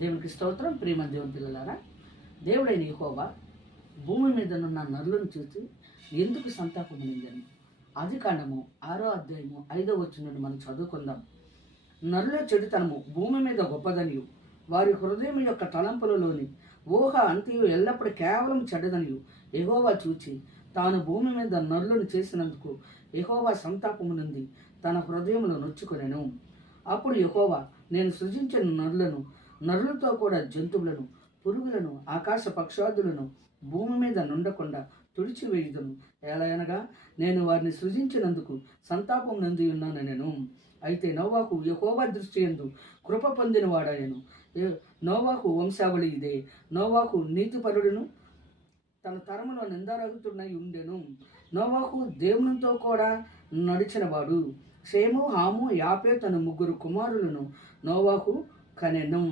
దేవునికి స్తోత్రం. ప్రేమ దేవుని పిల్లలారా, దేవుడైన యెహోవా భూమి మీదనున్న నరులను చూసి ఎందుకు సంతాపమునిందని ఆదికాండము 6వ అధ్యాయము 5వ వచనం మనం చదువుకుందాం. నరుల చెడుతనము భూమి మీద గొప్పదనియు, వారి హృదయం యొక్క తలంపులలోని ఊహ అంతయు ఎల్లప్పుడూ కేవలం చెడ్డదనియు యెహోవా చూచి తాను భూమి మీద నరులను చేసినందుకు యెహోవా సంతాపమునుంది తన హృదయంలో నొచ్చుకొనెను. అప్పుడు యెహోవా, నేను సృజించిన నరులతో కూడా జంతువులను, పురుగులను, ఆకాశ పక్షాదులను భూమి మీద నుండకుండా తుడిచివేయుదును. ఎలాగనగా నేను వారిని సృజించినందుకు సంతాపం నంది ఉన్నాను నేను. అయితే నోవాహు యెహోవా దృష్టి యందు కృప పొందినవాడాయను. నోవాహు వంశావళి ఇదే. నోవాహు నీతిపరుడును, తన తరములో నిందారహితుడై ఉండెను. నోవాహు దేవునితో కూడా నడిచినవాడు. షేము, హాము, యాపే తన 3 కుమారులను నోవాహు కనెను.